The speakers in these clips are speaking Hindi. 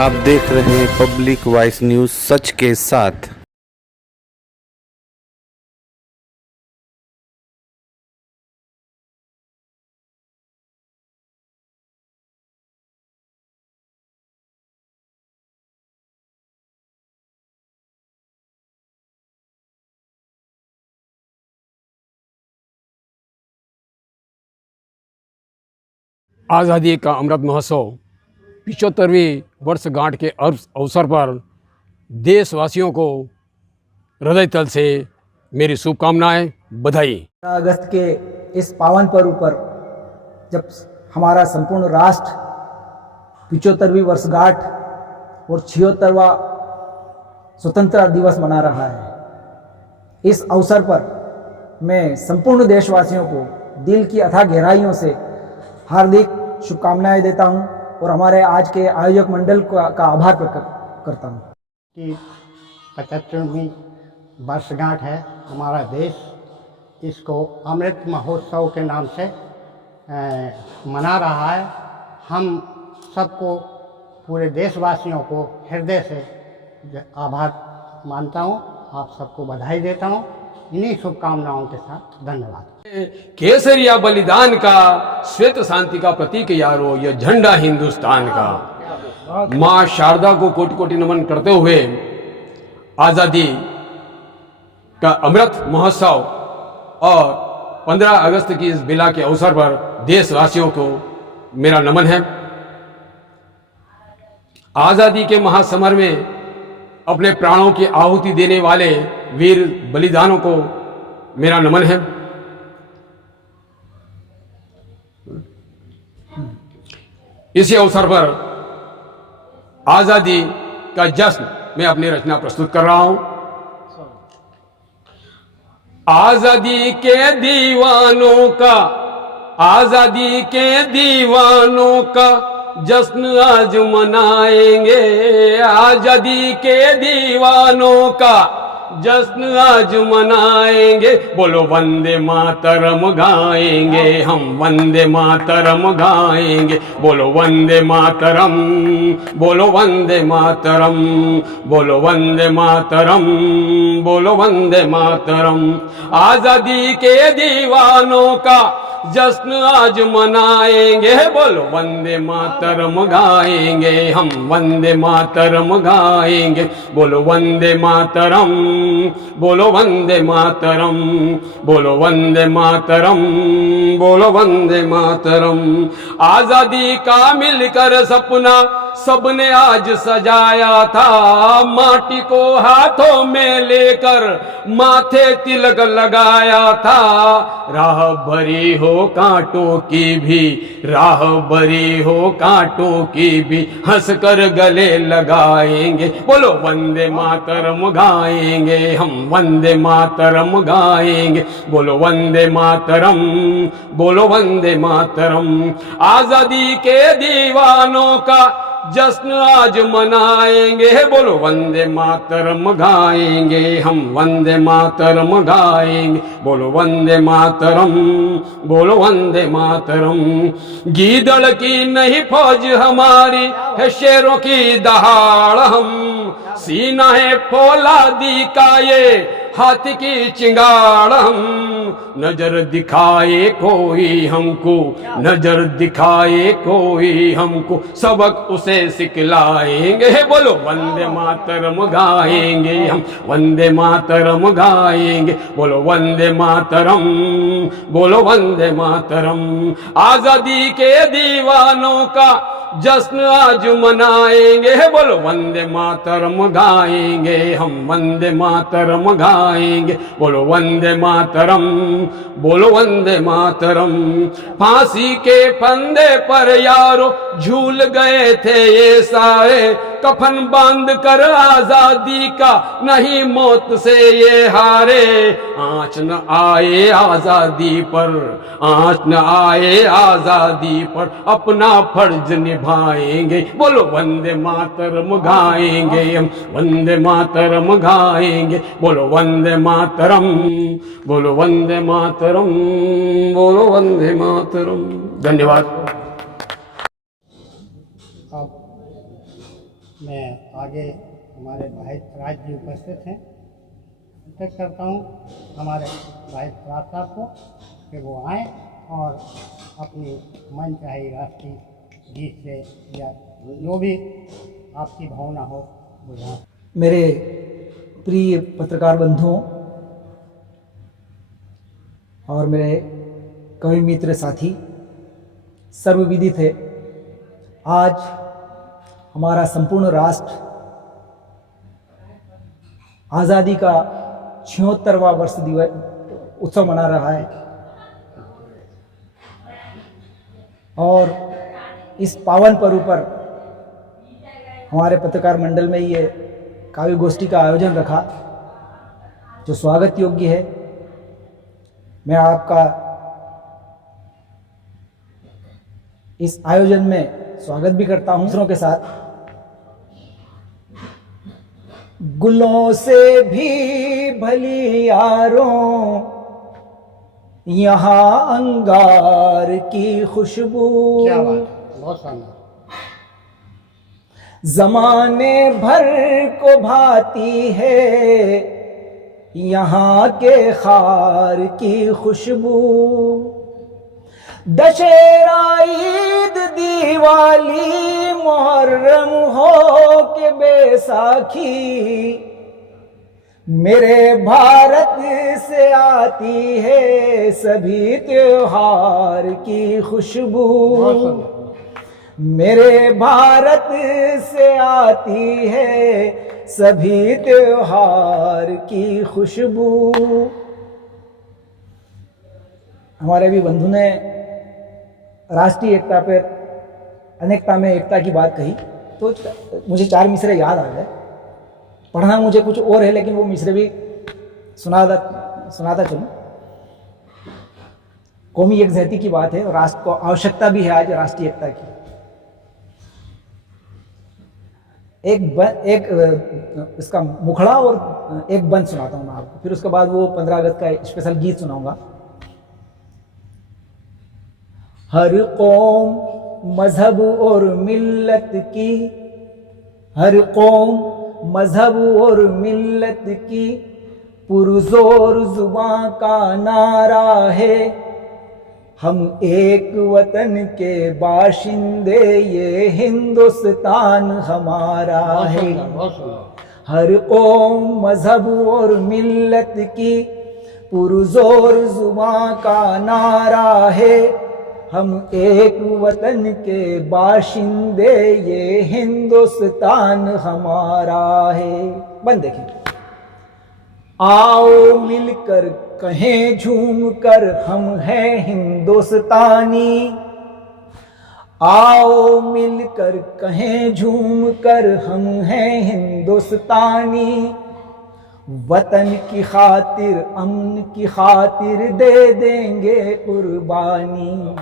आप देख रहे हैं पब्लिक वॉइस न्यूज़ सच के साथ। आज़ादी का अमृत महोत्सव 75वीं वर्षगांठ के अवसर पर देशवासियों को हृदय तल से मेरी शुभकामनाएं, बधाई। 15 अगस्त के इस पावन पर्व पर जब हमारा संपूर्ण राष्ट्र 75वीं वर्षगांठ और 76वां स्वतंत्रता दिवस मना रहा है, इस अवसर पर मैं संपूर्ण देशवासियों को दिल की अथाह गहराइयों से हार्दिक शुभकामनाएं देता हूं और हमारे आज के आयोजक मंडल का आभार प्रकट करता हूं कि 75वीं वर्षगांठ है। हमारा देश इसको अमृत महोत्सव के नाम से मना रहा है। हम सबको, पूरे देशवासियों को हृदय से आभार मानता हूं, आप सबको बधाई देता हूं। इन्हीं शुभकामनाओं के साथ धन्यवाद। केसरिया बलिदान का, श्वेत शांति का प्रतीक यारो, यह झंडा हिंदुस्तान का। मां शारदा को कोटि कोटि नमन करते हुए आजादी का अमृत महोत्सव और 15 अगस्त की इस बेला के अवसर पर देशवासियों को मेरा नमन है। आजादी के महासमर में अपने प्राणों की आहुति देने वाले वीर बलिदानों को मेरा नमन है। इसी अवसर पर आजादी का जश्न मैं अपनी रचना प्रस्तुत कर रहा हूं। आजादी के दीवानों का, आजादी के दीवानों का जश्न आज मनाएंगे। आजादी के दीवानों का जश्न आज मनाएंगे। बोलो वंदे मातरम गाएंगे, हम वंदे मातरम गाएंगे। बोलो वंदे मातरम, बोलो वंदे मातरम, बोलो वंदे मातरम, बोलो वंदे मातरम। आजादी के दीवानों का जश्न आज मनाएंगे। बोलो वंदे मातरम गाएंगे, हम वंदे मातरम गाएंगे। बोलो वंदे मातरम, बोलो वंदे मातरम, बोलो वंदे मातरम, बोलो वंदे मातरम। आजादी का मिलकर सपना सबने आज सजाया था। माटी को हाथों में लेकर माथे तिलक लगाया था। राह भरी हो कांटों की भी, राह भरी हो कांटों की भी, हंसकर गले लगाएंगे। बोलो वंदे मातरम गाएंगे, हम वंदे मातरम गाएंगे। बोलो वंदे मातरम, बोलो वंदे मातरम। आजादी के दीवानों का जश्न आज मनाएंगे। बोलो वंदे मातरम गाएंगे, हम वंदे मातरम गाएंगे। बोलो वंदे मातरम, बोलो वंदे मातरम। गीदड़ की नहीं फौज हमारी है, शेरों की दहाड़ हम। सीना है फौलादी का ये हाथी की चिंगाड़ हम। नजर दिखाए कोई हमको, नजर दिखाए कोई हमको, सबक उसे सिखलाएंगे। बोलो वंदे मातरम गाएंगे, हम वंदे मातरम गाएंगे। बोलो वंदे मातरम, बोलो वंदे मातरम। आजादी के दीवानों का जश्न आज मनाएंगे। बोलो वंदे मातरम गाएंगे, हम वंदे मातरम गाएंगे। बोलो वंदे मातरम, बोलो वंदे मातरम। फांसी के फंदे पर यारो झूल गए थे ये सारे। कफन बांध कर आजादी का नहीं मौत से ये हारे। आँच न आए आजादी पर, आँच न आए आजादी पर, अपना फर्ज निभाएंगे। बोलो वंदे मातरम गाएंगे, हम वंदे मातरम गाएंगे। बोलो वंदे मातरम, बोलो वंदे मातरम, बोलो वंदे मातरम। धन्यवाद। मैं आगे हमारे भाई राज जी उपस्थित हैं, तक करता हूँ हमारे भाई राज साहब को कि वो आएँ और अपनी मन चाहे राष्ट्रीय गीत से या जो भी आपकी भावना हो वो यहाँ। मेरे प्रिय पत्रकार बंधुओं और मेरे कवि मित्र साथी, सर्वविदित है आज हमारा संपूर्ण राष्ट्र आज़ादी का 76वां वर्ष दिवस उत्सव मना रहा है और इस पावन पर्व पर हमारे पत्रकार मंडल में ये काव्य गोष्ठी का आयोजन रखा जो स्वागत योग्य है। मैं आपका इस आयोजन में स्वागत भी करता हूं दूसरों के साथ। गुलों से भी भली यारों यहाँ अंगार की खुशबू, क्या बात है, बहुत शानदार। जमाने भर को भाती है यहाँ के खार की खुशबू। दशहरा ईद दिवाली मुहर्रम हो के बैसाखी मेरे भारत से आती है सभी त्योहार की खुशबू। मेरे भारत से आती है सभी त्योहार की खुशबू। हमारे भी बंधु ने राष्ट्रीय एकता पर अनेकता में एकता की बात कही तो मुझे 4 मिसरे याद आ गए। पढ़ना मुझे कुछ और है लेकिन वो मिसरे भी सुनाता चलूं। कौमी यकजहती की बात है और राष्ट्र को आवश्यकता भी है आज राष्ट्रीय एकता की। एक इसका मुखड़ा और एक बंद सुनाता हूं मैं आपको, फिर उसके बाद वो 15 अगस्त का स्पेशल गीत सुनाऊंगा। हर कौम मजहब और मिल्लत की, हर कौम मजहब और मिल्लत की पुरजोर जुबां का नारा है। हम एक वतन के बाशिंदे, ये हिंदुस्तान हमारा है। हर कौम मजहब और मिल्लत की पुरजोर जुबां का नारा है। हम एक वतन के बाशिंदे, ये हिंदुस्तान हमारा है। बंद देखें। आओ मिलकर कहें झूम कर हम हैं हिंदुस्तानी। आओ मिलकर कहें झूम कर हम हैं हिंदुस्तानी। वतन की खातिर अमन की खातिर दे देंगे कुर्बानी।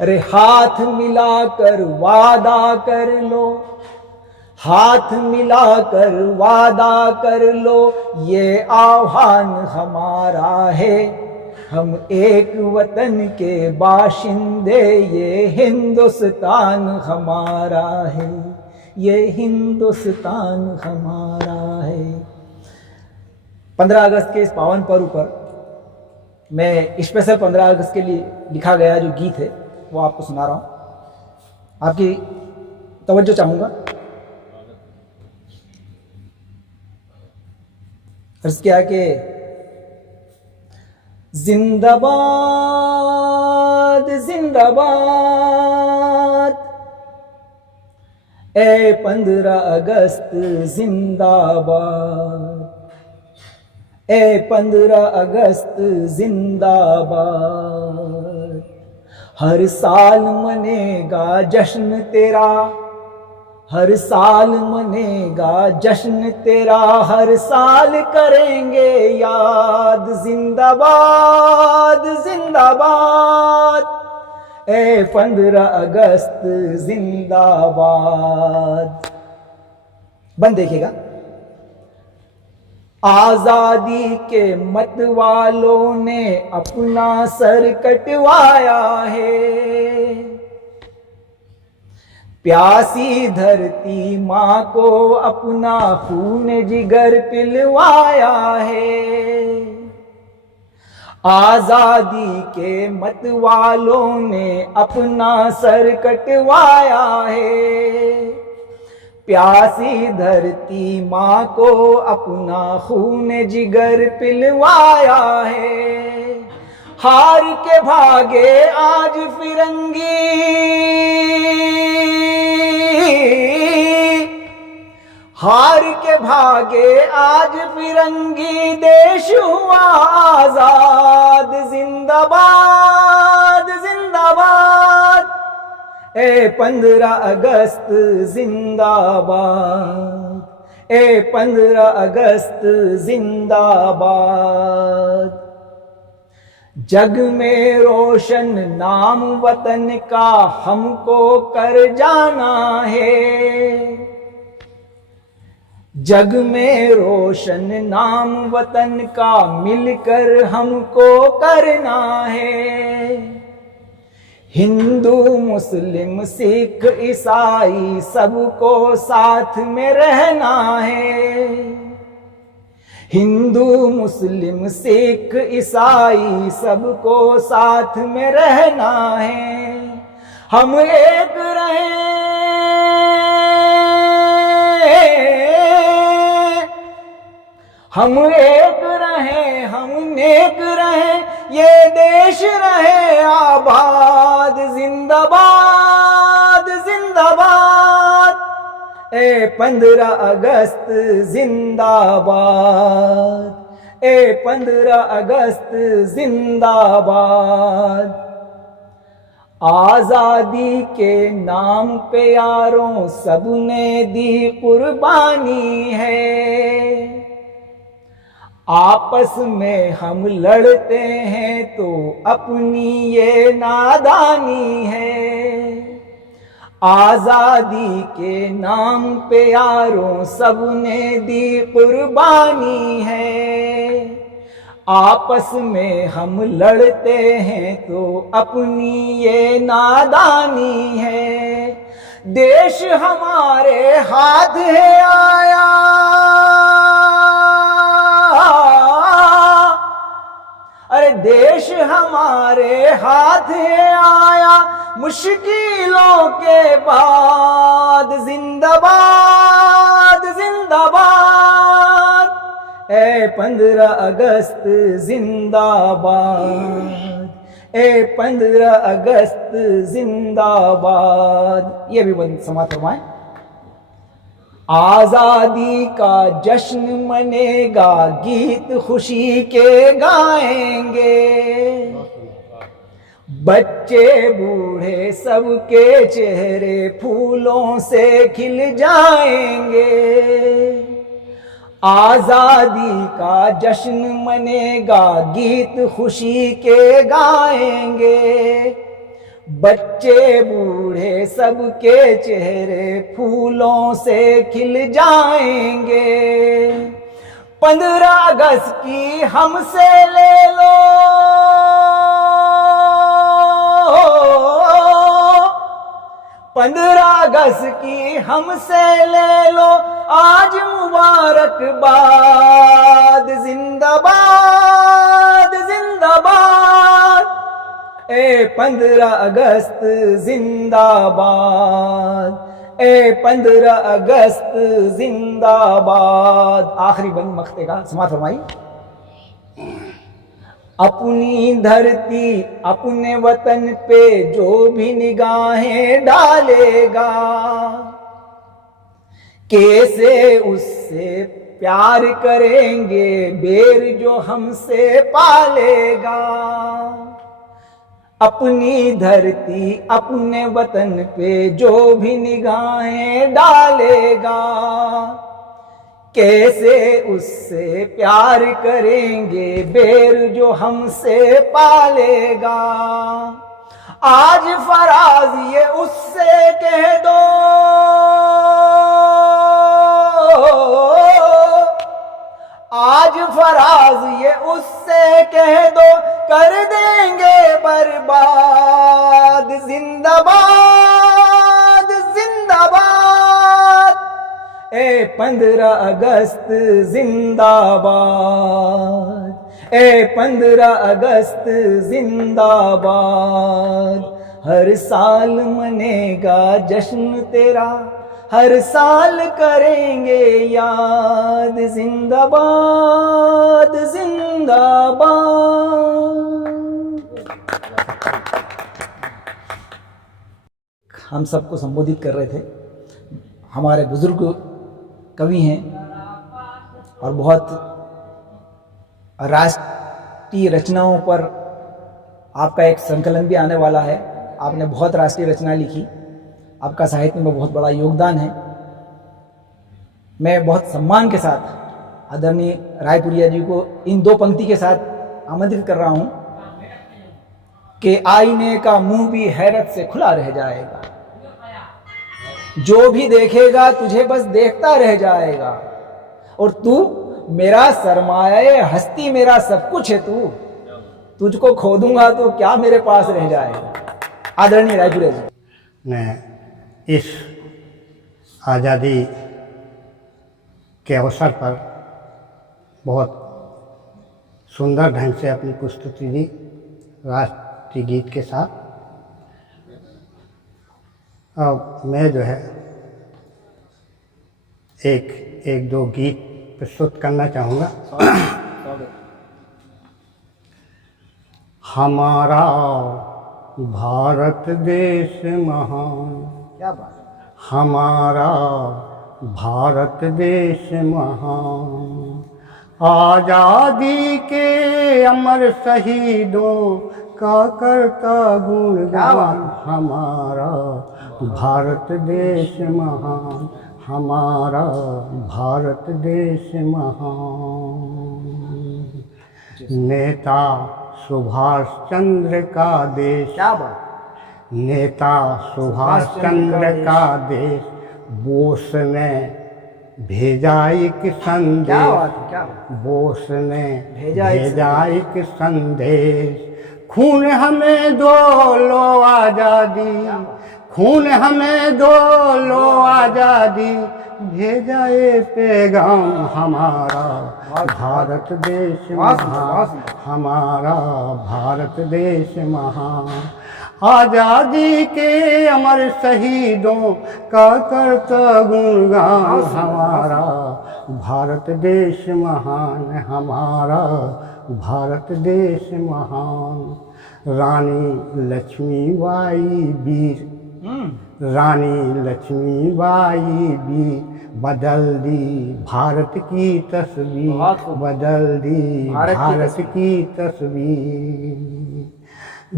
अरे हाथ मिलाकर वादा कर लो, हाथ मिलाकर वादा कर लो, ये आह्वान हमारा है। हम एक वतन के बाशिंदे, ये हिंदुस्तान हमारा है। ये हिंदुस्तान हमारा है। 15 अगस्त के इस पावन पर्व पर मैं स्पेशल 15 अगस्त के लिए लिखा गया जो गीत है वो आपको सुना रहा हूं। आपकी तवज्जो चाहूंगा। अर्ज किया कि जिंदाबाद जिंदाबाद ए 15 अगस्त जिंदाबाद, ए 15 अगस्त जिंदाबाद। हर साल मनेगा जश्न तेरा, हर साल मनेगा जश्न तेरा, हर साल करेंगे याद। जिंदाबाद जिंदाबाद ए 15 अगस्त जिंदाबाद। बंद देखिएगा। आजादी के मत वालों ने अपना सर कटवाया है। प्यासी धरती माँ को अपना खून जिगर पिलवाया है। आजादी के मत वालों ने अपना सर कटवाया है। प्यासी धरती माँ को अपना खून जिगर पिलवाया है। हार के भागे आज फिरंगी, हार के भागे आज फिरंगी, देश हुआ आजाद। जिंदाबाद जिंदाबाद, 15 अगस्त जिंदाबाद, 15 अगस्त जिंदाबाद। जग में रोशन नाम वतन का हमको कर जाना है। जग में रोशन नाम वतन का मिलकर हमको करना है। हिंदू मुस्लिम सिख ईसाई सबको साथ में रहना है। हिंदू मुस्लिम सिख ईसाई सबको साथ में रहना है। हम एक रहें, हम एक रहें, हम नेक रहें, ये देश रहे आबाद। जिंदाबाद जिंदाबाद, 15 अगस्त जिंदाबाद, 15 अगस्त जिंदाबाद। आजादी के नाम पे यारों सबने दी कुर्बानी है। आपस में हम लड़ते हैं तो अपनी ये नादानी है। आजादी के नाम पे यारों सबने दी कुर्बानी है। आपस में हम लड़ते हैं तो अपनी ये नादानी है। देश हमारे हाथ है आया, अरे देश हमारे हाथ है आया, मुश्किलों के बाद। जिंदाबाद जिंदाबाद, 15 अगस्त जिंदाबाद, 15 अगस्त जिंदाबाद। ये भी बंद समाप्त फरमाएं। आजादी का जश्न मनेगा, गीत खुशी के गाएंगे। बच्चे बूढ़े सबके चेहरे फूलों से खिल जाएंगे। आजादी का जश्न मनेगा, गीत खुशी के गाएंगे। बच्चे बूढ़े सबके चेहरे फूलों से खिल जाएंगे। 15 अगस्त की हमसे ले लो, 15 अगस्त की हमसे ले लो, आज मुबारकबाद। जिंदाबाद जिंदाबाद, 15 अगस्त जिंदाबाद, 15 अगस्त जिंदाबाद। आखिरी बंद मख्ते का समाप्त फरमाई। अपनी धरती अपने वतन पे जो भी निगाहें डालेगा, कैसे उससे प्यार करेंगे बेर जो हमसे पालेगा। अपनी धरती अपने वतन पे जो भी निगाहें डालेगा, कैसे उससे प्यार करेंगे बेर जो हमसे पालेगा। आज फराज ये उससे कह दो, आज फराज ये उससे कह दो, कर देंगे बर्बाद। जिंदाबाद जिंदाबाद। 15 अगस्त जिंदाबाद, ए 15 अगस्त जिंदाबाद। हर साल मनेगा जश्न तेरा, हर साल करेंगे याद, जिंदाबाद जिंदाबाद। हम सबको संबोधित कर रहे थे। हमारे बुजुर्ग कवि हैं और बहुत राष्ट्रीय रचनाओं पर आपका एक संकलन भी आने वाला है। आपने बहुत राष्ट्रीय रचना लिखी, आपका साहित्य में बहुत बड़ा योगदान है। मैं बहुत सम्मान के साथ आदरणीय रायपुरिया जी को इन 2 पंक्ति के साथ आमंत्रित कर रहा हूं कि आईने का मुंह भी हैरत से खुला रह जाएगा, जो भी देखेगा तुझे बस देखता रह जाएगा, और तू मेरा सरमाया हस्ती मेरा सब कुछ है, तू तुझको खो दूंगा तो क्या मेरे पास रह जाएगा। आदरणीय रायपुरिया जी ने इस आज़ादी के अवसर पर बहुत सुंदर ढंग से अपनी प्रस्तुति दी राष्ट्रीय गीत के साथ। अब मैं जो है एक दो गीत प्रस्तुत करना चाहूँगा। हमारा भारत देश महान, क्या बात, हमारा भारत देश महान, आज़ादी के अमर शहीदों का करता गुणगान। हमारा भारत देश महान, हमारा भारत देश महान। नेता सुभाष चंद्र का देश, क्या बात, नेता सुभाष चंद्र का देश, बोस ने भेजा एक संदेश, क्या बात, क्या बात, बोस ने भेजा एक एक संदेश। खून हमें दो लो आज़ादी, खून हमें दो लो आज़ादी, भेजा ये पैगाम हमारा भारत देश महान, हमारा भारत देश महान। आज़ादी के अमर शहीदों का करता गुणगान। हमारा भारत देश महान, हमारा भारत देश महान। रानी लक्ष्मीबाई वीर, रानी लक्ष्मीबाई वीर, बदल दी भारत की तस्वीर, बदल दी भारत की तस्वीर।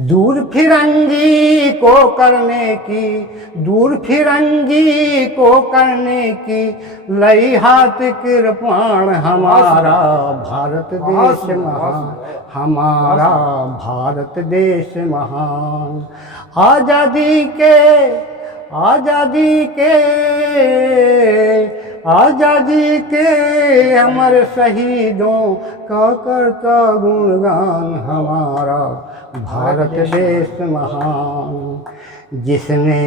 दूर फिरंगी को करने की, दूर फिरंगी को करने की, लई हाथ कृपाण हमारा भारत देश महान, हमारा भारत देश महान। आज़ादी के, आज़ादी के, आज़ादी के अमर शहीदों का करता गुणगान। हमारा भारत देश महान। जिसने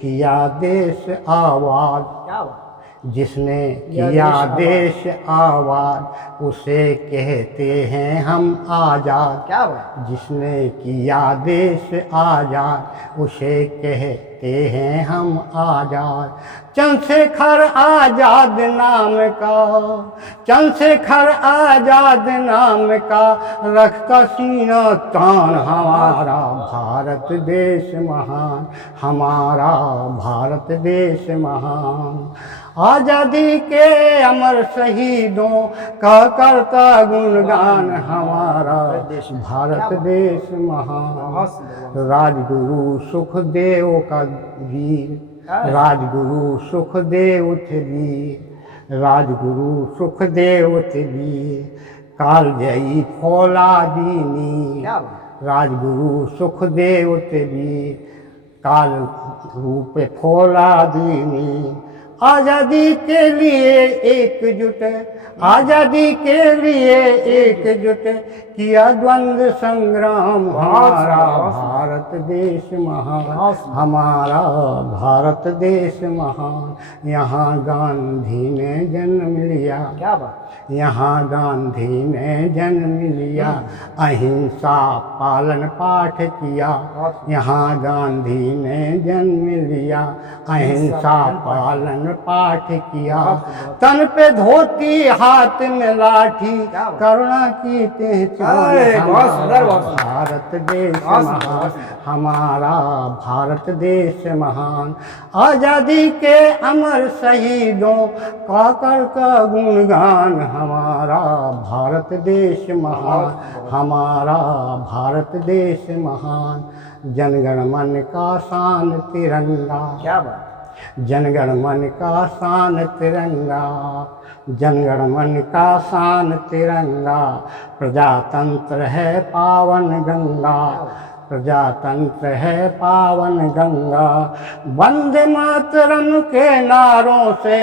किया देश आबाद, क्या बात, जिसने किया देश आबाद, उसे कहते हैं हम आज़ाद। क्या बात, जिसने किया देश आज़ाद, उसे कहते हैं हम आज़ाद। चंद्रशेखर आज़ाद नाम का, चंद्रशेखर आज़ाद नाम का, रखता सीना तान। हमारा भारत देश महान, हमारा भारत देश महान। आज़ादी के अमर शहीदों का करता गुणगान। हमारा भारत देश महान। राजगुरु सुखदेव का वीर, राजगुरु सुखदेव थे वीर, राजगुरु सुखदेव थे वीर। कालजयी फौलादी, राजगुरु सुखदेव थे वीर, काल रूप फौलादी। आज़ादी के लिए एकजुट, आज़ादी के लिए एकजुट किया द्वंद्व संग्राम। हमारा भारत देश महान, हमारा भारत देश महान। यहाँ गांधी ने जन्म लिया, क्या बात, यहाँ गांधी ने जन्म लिया, अहिंसा पालन पाठ किया। यहाँ गांधी ने जन्म लिया, अहिंसा पालन पाठ किया। तन पे धोती हाथ में लाठी, करुणा की पहचान। भारत देश महान, हमारा भारत देश महान। आज़ादी के अमर शहीदों का करता गुणगान। हमारा भारत देश महान, हमारा भारत देश महान। जनगण मन का शान तिरंगा, क्या बात, जनगण मन का शान तिरंगा, जनगण मन का शान तिरंगा। प्रजातंत्र है पावन गंगा, प्रजातंत्र है पावन गंगा। वंदे मातरम के नारों से,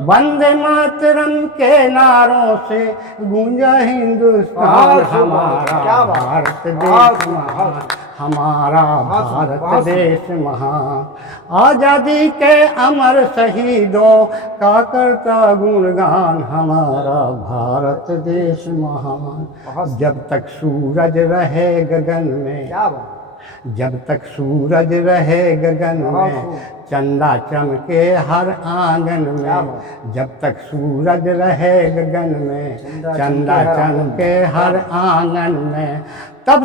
वंदे मातरम के नारों से गूंजा हिंदुस्तान। हमारा भारत देश महान, हमारा भारत देश महान। आज़ादी के अमर शहीदों का करता गुणगान। हमारा भारत देश महान। जब तक सूरज रहे गगन में, क्या बात, जब तक सूरज रहे गगन में, चंदा चमके हर आंगन में। जब तक सूरज रहे गगन में, चंदा चमके हर आंगन में, तब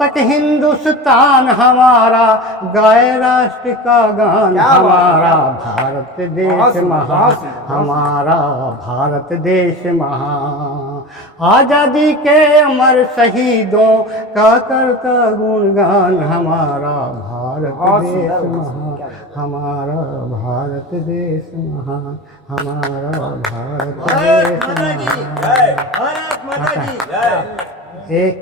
तक हिंदुस्तान हमारा गाए राष्ट्र का गान। हमारा भारत देश महान, हमारा भारत देश महान। आज़ादी के अमर शहीदों का करता गुणगान। हमारा भारत देश महान, हमारा भारत देश महान, हमारा भारत देश महान। एक